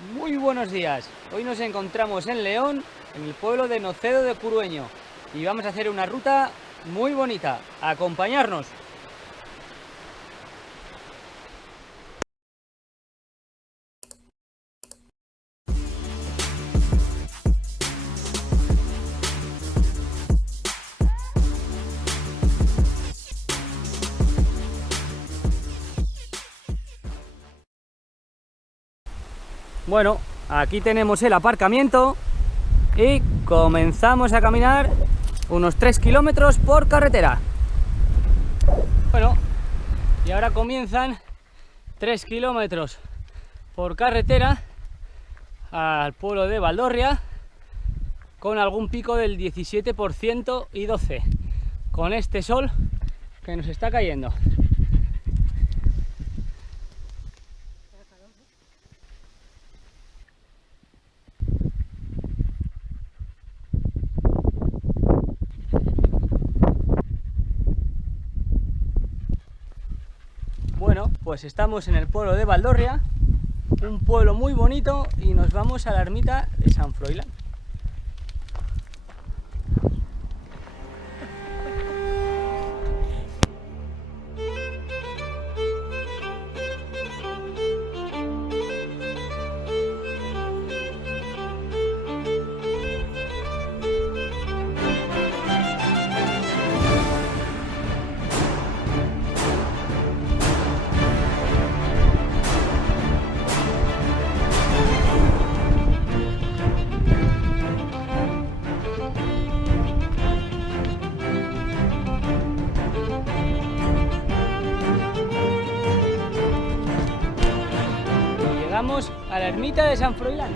Muy buenos días. Hoy nos encontramos en León, en el pueblo de Nocedo de Curueño, y vamos a hacer una ruta muy bonita. ¡A acompañarnos! Bueno, aquí tenemos el aparcamiento y comenzamos a caminar unos 3 kilómetros por carretera. Bueno, y ahora comienzan 3 kilómetros por carretera al pueblo de Valdorria, con algún pico del 17% y 12%, con este sol que nos está cayendo. Bueno, pues estamos en el pueblo de Valdorria, un pueblo muy bonito, y nos vamos a la ermita de San Froilán. Llegamos a la ermita de San Froilán.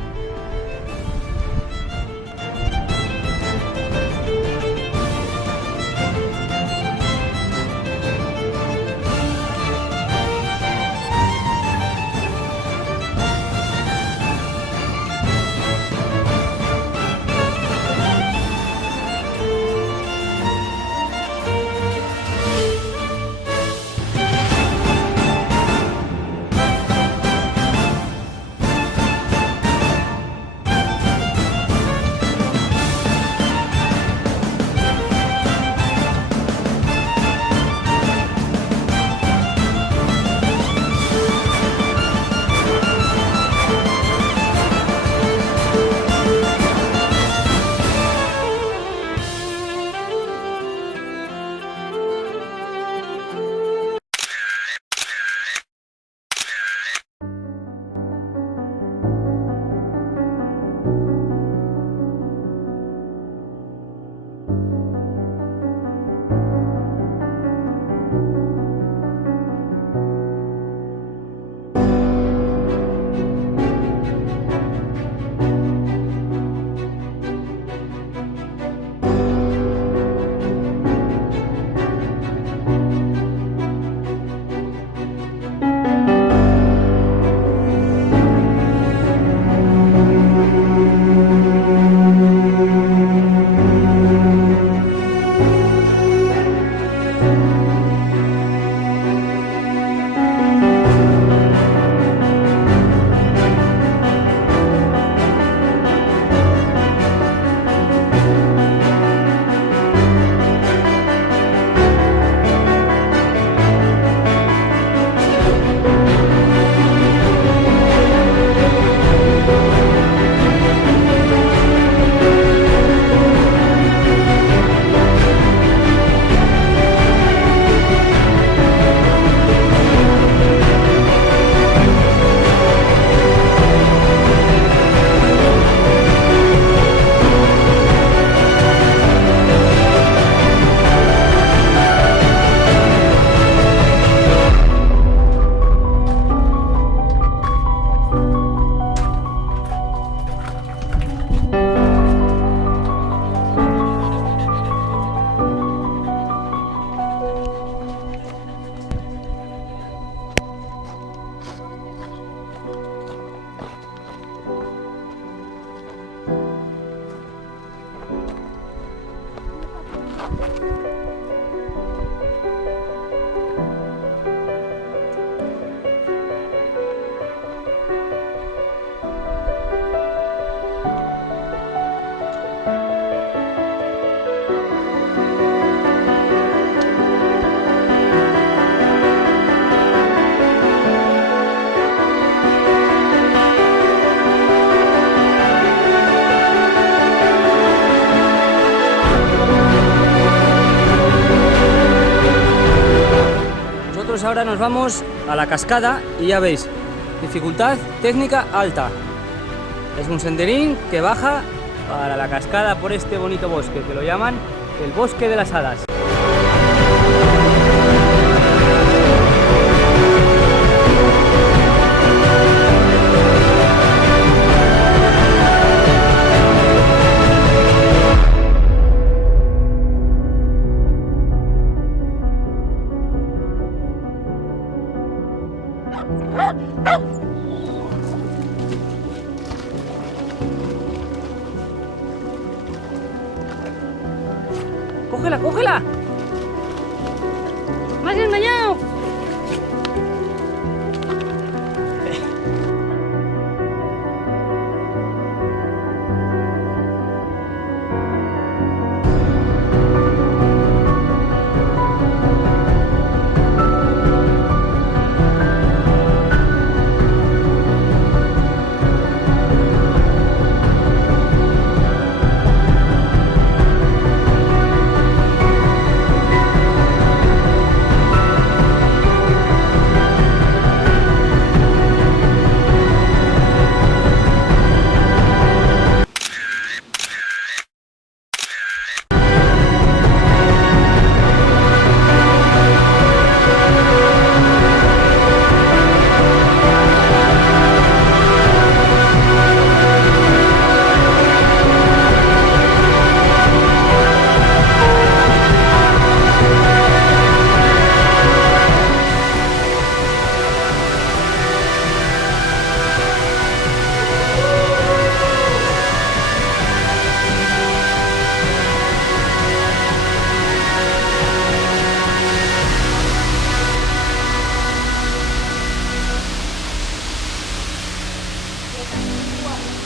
ahora nos vamos a la cascada y ya veis, dificultad técnica alta. Es un senderín que baja para la cascada por este bonito bosque, que lo llaman el Bosque de las Hadas. ¡Cógela, cógela! ¡Me has engañado!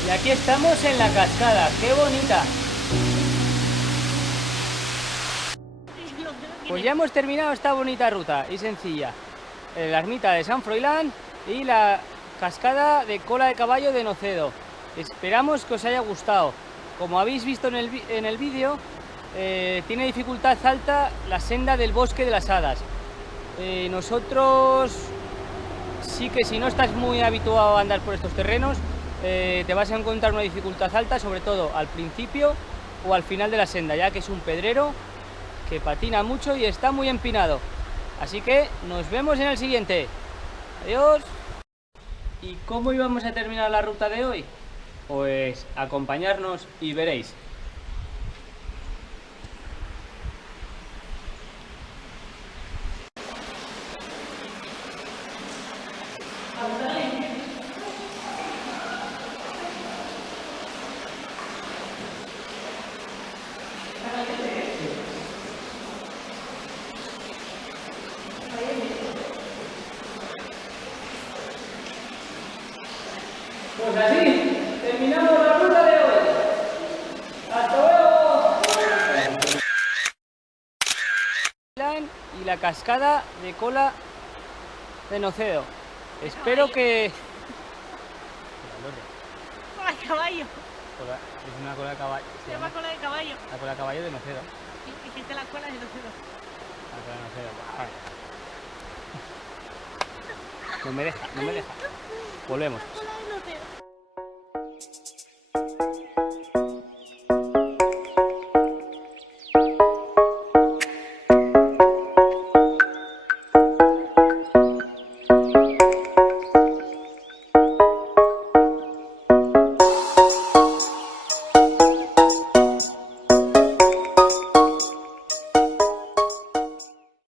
Y aquí estamos en la cascada, ¡qué bonita! Pues ya hemos terminado esta bonita ruta y sencilla. La ermita de San Froilán y la cascada de Cola de Caballo de Nocedo. Esperamos que os haya gustado. Como habéis visto en el vídeo, tiene dificultad alta la senda del Bosque de las Hadas. Nosotros sí que, si no estás muy habituado a andar por estos terrenos, te vas a encontrar una dificultad alta, sobre todo al principio o al final de la senda, ya que es un pedrero que patina mucho y está muy empinado. Así que nos vemos en el siguiente. Adiós. ¿Y cómo íbamos a terminar la ruta de hoy? Pues acompañarnos y veréis. Pues así, terminamos la ruta de hoy. ¡Hasta luego! Y la cascada de Cola de Nocedo. Espero que... Cola de caballo. Es una cola de caballo. Se llama cola de caballo. La cola de caballo de Nocedo. Dijiste la cola de Nocedo. La cola de Nocedo. Vale. No me deja. Volvemos.